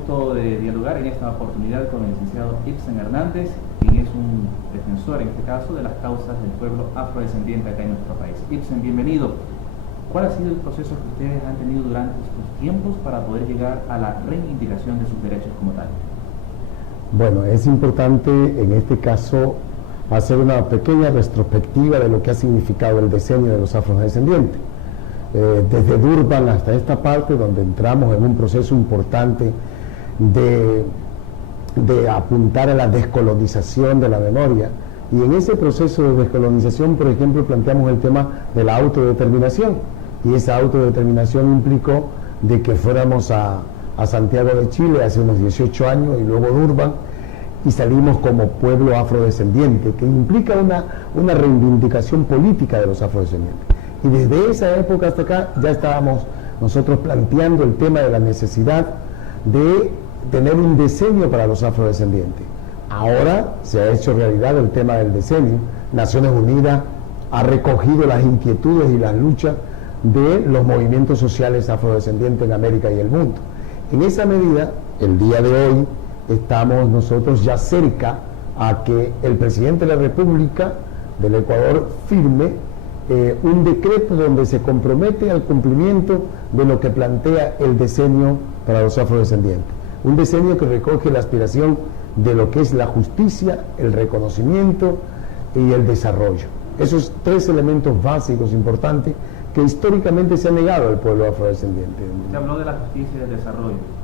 gusto de dialogar en esta oportunidad con el licenciado Ibsen Hernández, quien es un defensor, en este caso, de las causas del pueblo afrodescendiente acá en nuestro país. Ibsen, bienvenido. ¿Cuál ha sido el proceso que ustedes han tenido durante estos tiempos para poder llegar a la reivindicación de sus derechos como tal? Bueno, es importante en este caso hacer una pequeña retrospectiva de lo que ha significado el decenio de los afrodescendientes. Desde Durban hasta esta parte, donde entramos en un proceso importante de apuntar a la descolonización de la memoria, y en ese proceso de descolonización, por ejemplo, planteamos el tema de la autodeterminación, y esa autodeterminación implicó de que fuéramos a Santiago de Chile hace unos 18 años y luego Durban, y salimos como pueblo afrodescendiente, que implica una reivindicación política de los afrodescendientes. Y desde esa época hasta acá ya estábamos nosotros planteando el tema de la necesidad de tener un decenio para los afrodescendientes. Ahora se ha hecho realidad el tema del decenio. Naciones Unidas ha recogido las inquietudes y las luchas de los movimientos sociales afrodescendientes en América y el mundo. En esa medida, el día de hoy, estamos nosotros ya cerca a que el presidente de la República del Ecuador firme un decreto donde se compromete al cumplimiento de lo que plantea el decenio para los afrodescendientes. Un decenio que recoge la aspiración de lo que es la justicia, el reconocimiento y el desarrollo. Esos tres elementos básicos importantes que históricamente se ha negado al pueblo afrodescendiente. Se habló de la justicia y del desarrollo.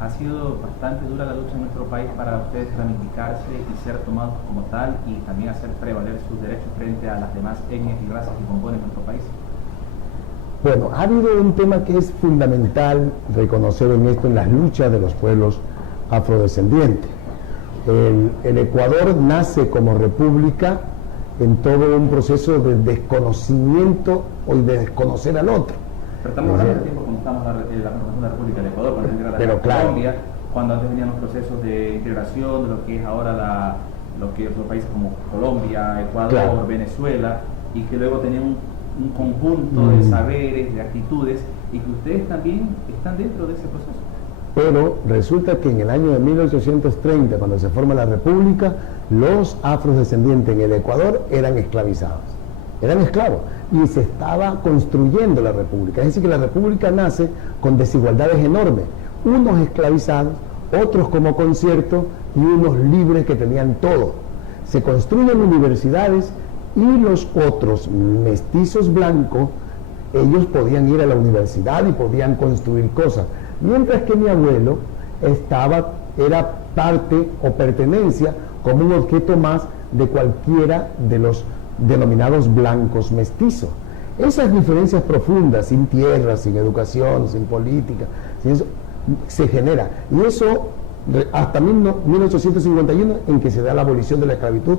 Ha sido bastante dura la lucha en nuestro país para ustedes reivindicarse y ser tomados como tal y también hacer prevaler sus derechos frente a las demás etnias y razas que componen nuestro país. Bueno, ha habido un tema que es fundamental reconocer en esto, en las luchas de los pueblos afrodescendientes. El Ecuador nace como república en todo un proceso de desconocimiento o de desconocer al otro. Pero estamos hablando del tiempo cuando estamos en la formación de la República del Ecuador, cuando se integra claro, Colombia, cuando antes venían los procesos de integración de lo que es ahora lo que son países como Colombia, Ecuador, claro, Venezuela, y que luego tenían un conjunto de saberes, de actitudes, y que ustedes también están dentro de ese proceso. Pero resulta que en el año de 1830, cuando se forma la República, los afrodescendientes en el Ecuador eran esclavizados, eran esclavos, y se estaba construyendo la República. Es decir, que la República nace con desigualdades enormes, unos esclavizados, otros como concierto y unos libres que tenían todo. Se construyen universidades y los otros mestizos blancos, ellos podían ir a la universidad y podían construir cosas, mientras que mi abuelo era parte o pertenencia como un objeto más de cualquiera de los denominados blancos mestizos. Esas diferencias profundas, sin tierra, sin educación, sin política, sin eso, se genera. Y eso hasta 1851, en que se da la abolición de la esclavitud,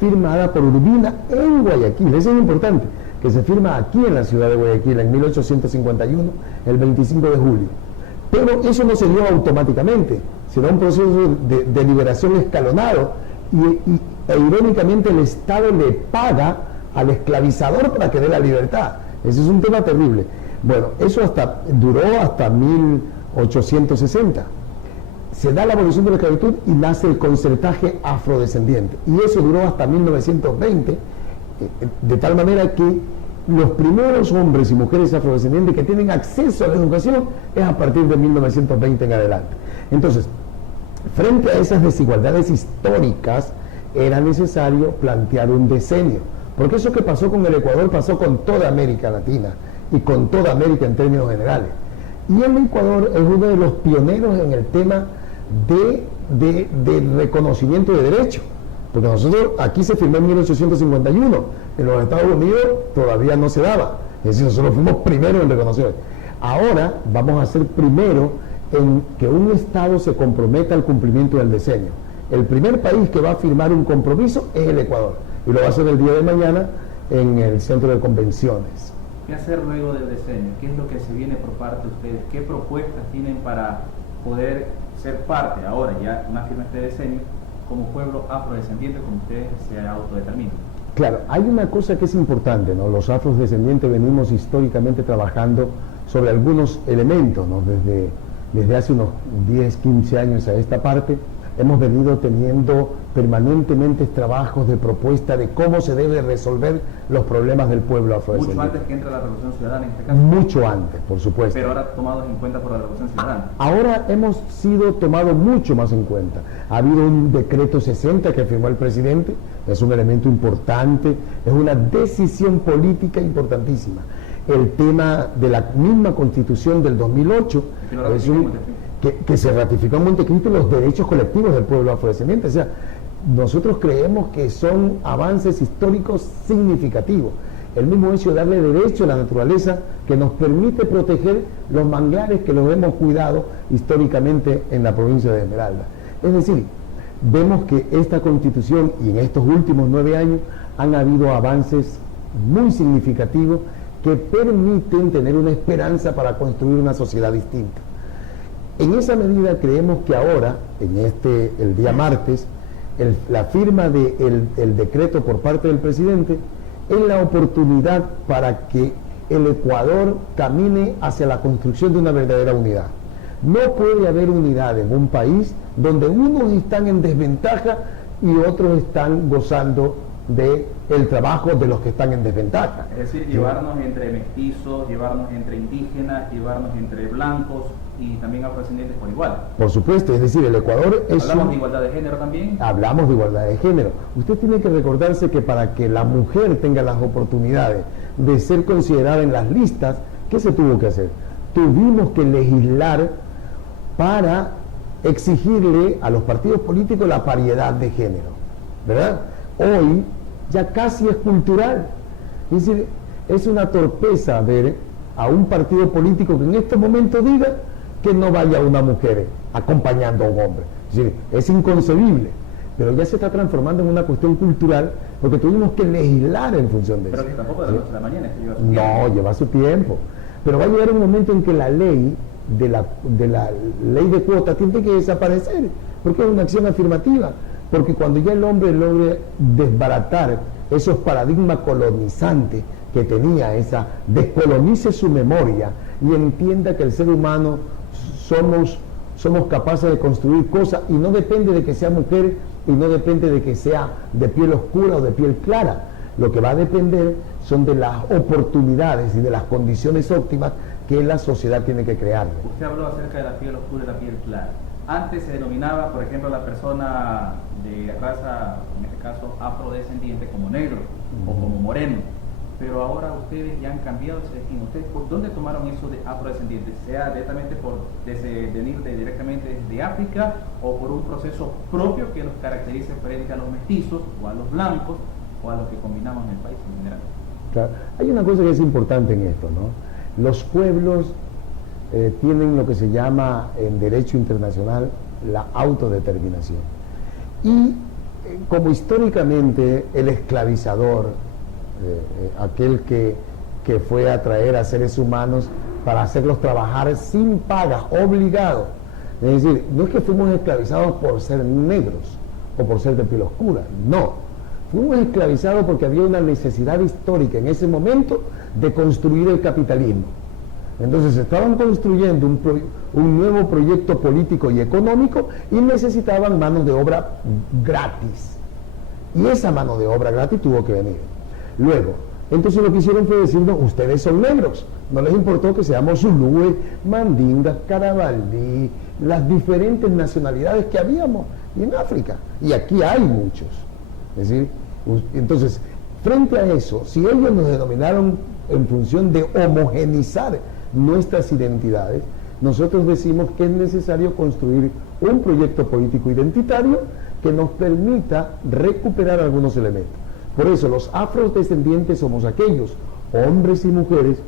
firmada por Urbina en Guayaquil. Eso es importante, que se firma aquí en la ciudad de Guayaquil en 1851, el 25 de julio. Pero eso no se dio automáticamente, sino un proceso de liberación escalonado e irónicamente el Estado le paga al esclavizador para que dé la libertad. Ese es un tema terrible. Bueno, eso duró hasta 1860. Se da la abolición de la esclavitud y nace el concertaje afrodescendiente. Y eso duró hasta 1920, de tal manera que los primeros hombres y mujeres afrodescendientes que tienen acceso a la educación es a partir de 1920 en adelante. Entonces, frente a esas desigualdades históricas, era necesario plantear un decenio, porque eso que pasó con el Ecuador pasó con toda América Latina y con toda América en términos generales. Y el Ecuador es uno de los pioneros en el tema de reconocimiento de derechos, porque nosotros aquí se firmó en 1851, en los Estados Unidos todavía no se daba, es decir, nosotros fuimos primeros en reconocer. Ahora vamos a ser primero en que un Estado se comprometa al cumplimiento del decenio. El primer país que va a firmar un compromiso es el Ecuador, y lo va a hacer el día de mañana en el centro de convenciones. ¿Qué hacer luego del decenio? ¿Qué es lo que se viene por parte de ustedes? ¿Qué propuestas tienen para poder ser parte ahora, ya una firma este decenio, como pueblo afrodescendiente, como ustedes se autodeterminan? Claro, hay una cosa que es importante, ¿no? Los afrodescendientes venimos históricamente trabajando sobre algunos elementos, ¿no? desde hace unos 10, 15 años a esta parte, hemos venido teniendo permanentemente trabajos de propuesta de cómo se debe resolver los problemas del pueblo afrodescendiente. Mucho antes que entre la Revolución Ciudadana en este caso. Mucho antes, por supuesto. Pero ahora tomados en cuenta por la Revolución Ciudadana. Ahora hemos sido tomados mucho más en cuenta. Ha habido un decreto 60 que firmó el presidente, es un elemento importante, es una decisión política importantísima. El tema de la misma Constitución del 2008 que se ratificó en Montecristo los derechos colectivos del pueblo afrodescendiente. O sea, nosotros creemos que son avances históricos significativos. El mismo hecho de darle derecho a la naturaleza que nos permite proteger los manglares que los hemos cuidado históricamente en la provincia de Esmeralda. Es decir, vemos que esta Constitución y en estos últimos 9 años han habido avances muy significativos que permiten tener una esperanza para construir una sociedad distinta. En esa medida creemos que ahora, el día martes, la firma del decreto por parte del presidente es la oportunidad para que el Ecuador camine hacia la construcción de una verdadera unidad. No puede haber unidad en un país donde unos están en desventaja y otros están gozando del trabajo de los que están en desventaja. Es decir, llevarnos entre mestizos, llevarnos entre indígenas, llevarnos entre blancos y también afrodescendientes por igual. Por supuesto, es decir, el Ecuador es... ¿Hablamos de igualdad de género también? Hablamos de igualdad de género. Usted tiene que recordarse que para que la mujer tenga las oportunidades de ser considerada en las listas, ¿qué se tuvo que hacer? Tuvimos que legislar para exigirle a los partidos políticos la paridad de género, ¿verdad? Hoy ya casi es cultural. Es decir, es una torpeza ver a un partido político que en este momento diga que no vaya una mujer acompañando a un hombre. Es decir, es inconcebible, pero ya se está transformando en una cuestión cultural porque tuvimos que legislar en función de eso. Pero que tampoco de la noche a la mañana, es que lleva su tiempo. No, lleva su tiempo. Pero va a llegar un momento en que la ley de la ley de cuota tiene que desaparecer, porque es una acción afirmativa. Porque cuando ya el hombre logre desbaratar esos paradigmas colonizantes que tenía, descolonice su memoria y entienda que el ser humano somos capaces de construir cosas y no depende de que sea mujer y no depende de que sea de piel oscura o de piel clara. Lo que va a depender son de las oportunidades y de las condiciones óptimas que la sociedad tiene que crear. Usted habló acerca de la piel oscura y la piel clara. Antes se denominaba, por ejemplo, la persona de raza, en este caso afrodescendiente, como negro o como moreno. Pero ahora ustedes ya han cambiado ese destino. ¿Ustedes por dónde tomaron eso de afrodescendiente? ¿Sea directamente venir directamente desde África o por un proceso propio que los caracterice frente a los mestizos o a los blancos o a los que combinamos en el país en general? Claro. Hay una cosa que es importante en esto, ¿no? Los pueblos tienen lo que se llama en derecho internacional la autodeterminación. Y como históricamente el esclavizador, aquel que fue a traer a seres humanos para hacerlos trabajar sin paga, obligados. Es decir, no es que fuimos esclavizados por ser negros o por ser de piel oscura, no. Fuimos esclavizados porque había una necesidad histórica en ese momento de construir el capitalismo. Entonces estaban construyendo un nuevo proyecto político y económico y necesitaban mano de obra gratis. Y esa mano de obra gratis tuvo que venir. Luego, entonces lo que hicieron fue decirnos, ustedes son negros. No les importó que seamos zulúes, mandingas, carabalí, las diferentes nacionalidades que habíamos en África. Y aquí hay muchos. Es decir, entonces, frente a eso, si ellos nos denominaron en función de homogenizar nuestras identidades, nosotros decimos que es necesario construir un proyecto político identitario que nos permita recuperar algunos elementos. Por eso los afrodescendientes somos aquellos hombres y mujeres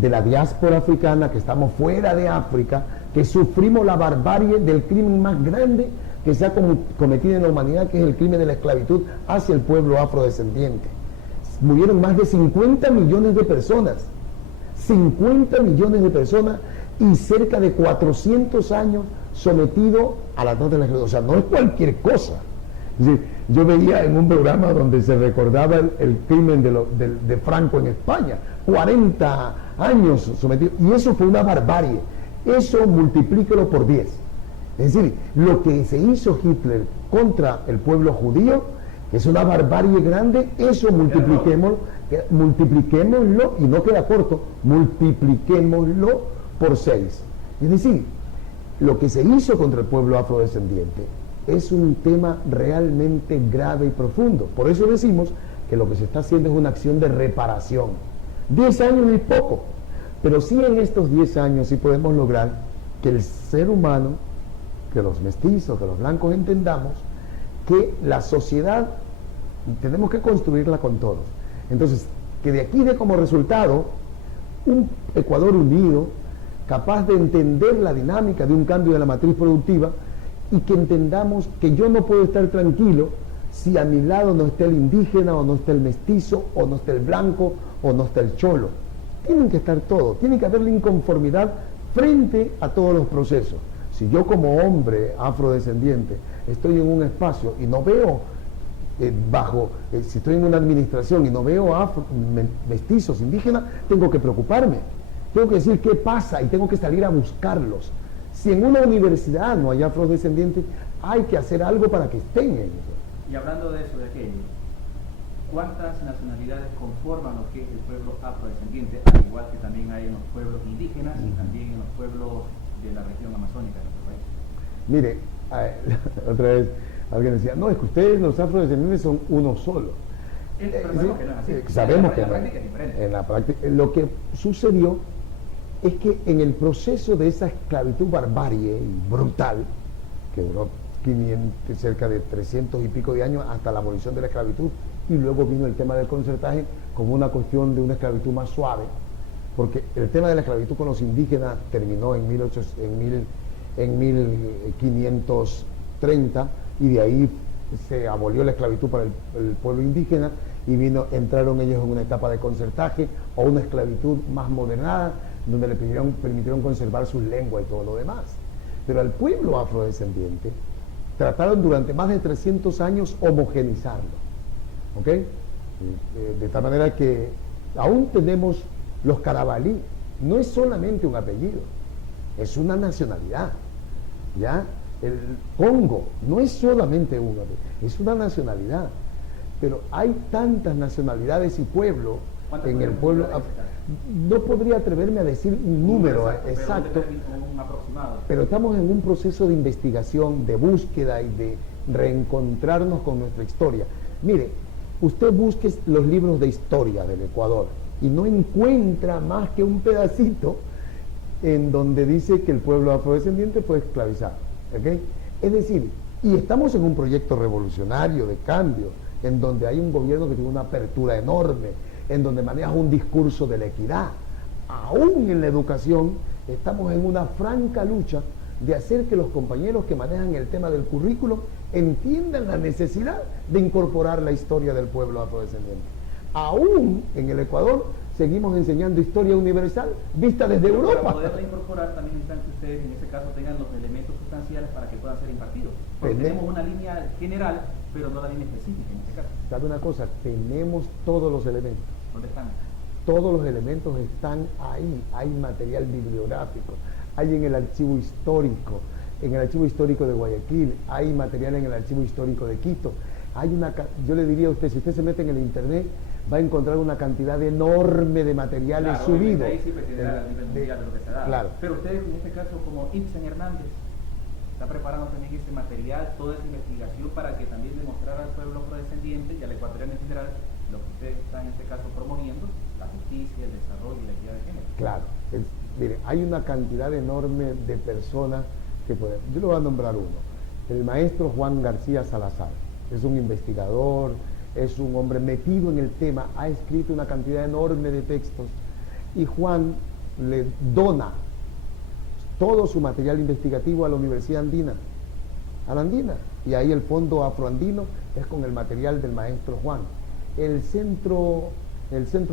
de la diáspora africana que estamos fuera de África, que sufrimos la barbarie del crimen más grande que se ha cometido en la humanidad, que es el crimen de la esclavitud hacia el pueblo afrodescendiente. Murieron más de 50 millones de personas. 50 millones de personas y cerca de 400 años sometido a la trata de la esclavitud. O sea, no es cualquier cosa. Es decir, yo veía en un programa donde se recordaba el crimen de Franco en España, 40 años sometido, y eso fue una barbarie. Eso multiplíquelo por 10. Es decir, lo que se hizo Hitler contra el pueblo judío, que es una barbarie grande, eso multipliquémoslo, y no queda corto, multipliquémoslo por 6. Es decir, lo que se hizo contra el pueblo afrodescendiente es un tema realmente grave y profundo. Por eso decimos que lo que se está haciendo es una acción de reparación. 10 años es poco, pero sí en estos 10 años sí podemos lograr que el ser humano, que los mestizos, que los blancos entendamos que la sociedad tenemos que construirla con todos. Entonces, que de aquí dé como resultado un Ecuador unido, capaz de entender la dinámica de un cambio de la matriz productiva, y que entendamos que yo no puedo estar tranquilo si a mi lado no está el indígena, o no está el mestizo, o no está el blanco, o no está el cholo. Tienen que estar todos, tiene que haber la inconformidad frente a todos los procesos. Si yo como hombre afrodescendiente estoy en un espacio y no veo si estoy en una administración y no veo mestizos, indígenas, tengo que preocuparme. Tengo que decir qué pasa y tengo que salir a buscarlos. Si en una universidad no hay afrodescendientes, hay que hacer algo para que estén en eso. Y hablando de eso, de aquello, ¿cuántas nacionalidades conforman lo que es el pueblo afrodescendiente? Al igual que también hay en los pueblos indígenas y también en los pueblos de la región amazónica de nuestro país. Mire, otra vez alguien decía, no, es que ustedes los afrodescendientes son uno solo. Pero sabemos que no es así. Sabemos que la práctica es diferente. En la práctica, lo que sucedió es que en el proceso de esa esclavitud barbarie y brutal, que duró cerca de 300 y pico de años hasta la abolición de la esclavitud, y luego vino el tema del concertaje como una cuestión de una esclavitud más suave, porque el tema de la esclavitud con los indígenas terminó en 1530, y de ahí se abolió la esclavitud para el pueblo indígena, y entraron ellos en una etapa de concertaje o una esclavitud más modernada, donde le permitieron conservar su lengua y todo lo demás. Pero al pueblo afrodescendiente trataron durante más de 300 años homogenizarlo, ¿ok? De tal manera que aún tenemos los carabalí. No es solamente un apellido, es una nacionalidad, ¿ya? El Congo no es solamente un apellido, es una nacionalidad. Pero hay tantas nacionalidades y pueblos en el pueblo. No podría atreverme a decir un número exacto, pero estamos en un proceso de investigación, de búsqueda y de reencontrarnos con nuestra historia. Mire, usted busque los libros de historia del Ecuador y no encuentra más que un pedacito en donde dice que el pueblo afrodescendiente fue esclavizado, ¿okay? Es decir, y estamos en un proyecto revolucionario de cambio, en donde hay un gobierno que tiene una apertura enorme, en donde maneja un discurso de la equidad. Aún en la educación estamos en una franca lucha de hacer que los compañeros que manejan el tema del currículo entiendan la necesidad de incorporar la historia del pueblo afrodescendiente. Aún en el Ecuador seguimos enseñando historia universal vista desde Europa. Para poderla incorporar también necesitan que ustedes en ese caso tengan los elementos sustanciales para que puedan ser impartidos. Porque tenemos una línea general, pero no la línea específica en este caso. ¿Sabe una cosa? Tenemos todos los elementos. ¿Dónde están? Todos los elementos están ahí. Hay material bibliográfico, hay en el archivo histórico, de Guayaquil, hay material en el archivo histórico de Quito. Yo le diría a usted, si usted se mete en el internet, va a encontrar una cantidad enorme de materiales subidos. Ahí sí pretenderá el nivel mundial de lo que se da. Claro. Pero ustedes en este caso, como Ibsen Hernández, está preparando también ese material, toda esa investigación para que también demostrar al pueblo afrodescendiente y al ecuatoriano en general lo que ustedes están en este caso promoviendo, la justicia, el desarrollo y la equidad de género. Claro. Mire, hay una cantidad enorme de personas que pueden. Yo le voy a nombrar uno. El maestro Juan García Salazar. Es un investigador, es un hombre metido en el tema, ha escrito una cantidad enorme de textos, y Juan le dona todo su material investigativo a la Universidad Andina, a la Andina, y ahí el Fondo Afroandino es con el material del maestro Juan. El Centro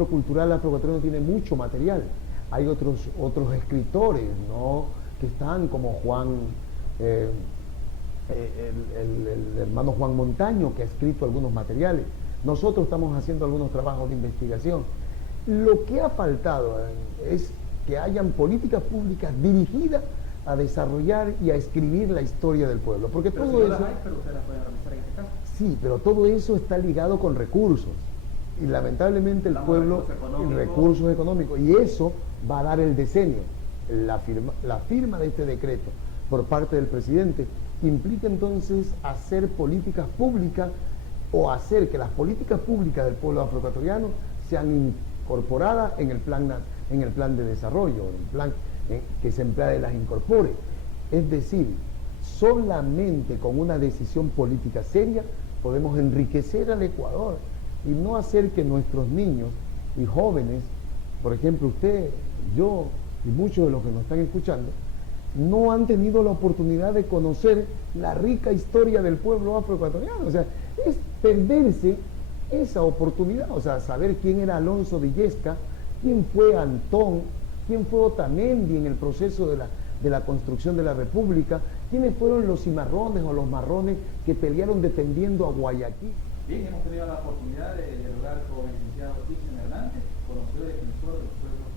Cultural Afroecuatoriano tiene mucho material. Hay otros escritores, ¿no?, que están como Juan, el hermano Juan Montaño, que ha escrito algunos materiales. Nosotros estamos haciendo algunos trabajos de investigación. Lo que ha faltado es que hayan políticas públicas dirigidas a desarrollar y a escribir la historia del pueblo. Porque pero todo si no eso... las hay, pero usted las puede realizar en este caso. Sí, pero todo eso está ligado con recursos. Y lamentablemente el pueblo, recursos económicos. Y eso va a dar el decenio. La firma de este decreto por parte del presidente implica entonces hacer políticas públicas o hacer que las políticas públicas del pueblo afroecuatoriano sean incorporadas en el plan de desarrollo, en el plan que se emplea de las incorpore. Es decir, solamente con una decisión política seria podemos enriquecer al Ecuador y no hacer que nuestros niños y jóvenes, por ejemplo usted, yo y muchos de los que nos están escuchando, no han tenido la oportunidad de conocer la rica historia del pueblo afroecuatoriano. O sea, es perderse esa oportunidad, o sea, saber quién era Alonso de Illesca, quién fue Antón, quién fue Otamendi en el proceso de la construcción de la República, quiénes fueron los cimarrones o los marrones que pelearon defendiendo a Guayaquil. Bien, hemos tenido la oportunidad de dialogar con el licenciado Ibsen Hernández, conocido defensor del pueblo